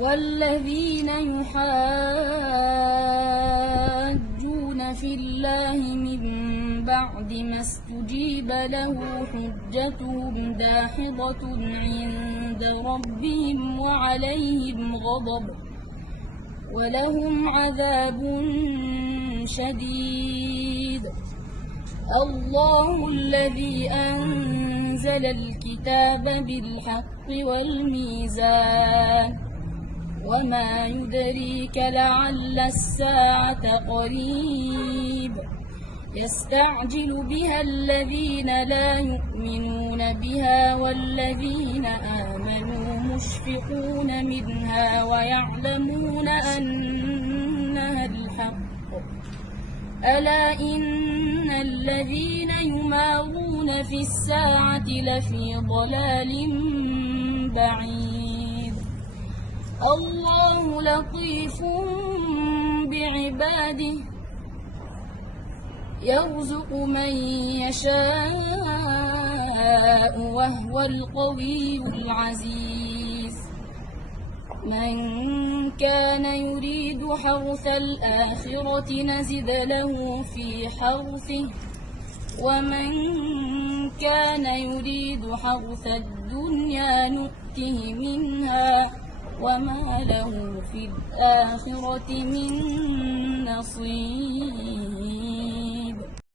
والذين يحاجون في الله من بعد ما استجيب له حجتهم داحضة عند ربهم وعليهم غضب ولهم عذاب شديد. الله الذي أنزل الكتاب بالحق والميزان وما يدريك لعل الساعة قريب. يستعجل بها الذين لا يؤمنون بها والذين آمنوا مشفقون منها ويعلمون أنها الحق. ألا إن الذين يمارون في الساعة لفي ضلال بعيد. الله لطيف بعباده يرزق من يشاء وهو القوي العزيز. من كان يريد حرث الآخرة نزد له في حرثه ومن كان يريد حرث الدنيا نؤته منها وما له في الآخرة من نصيب.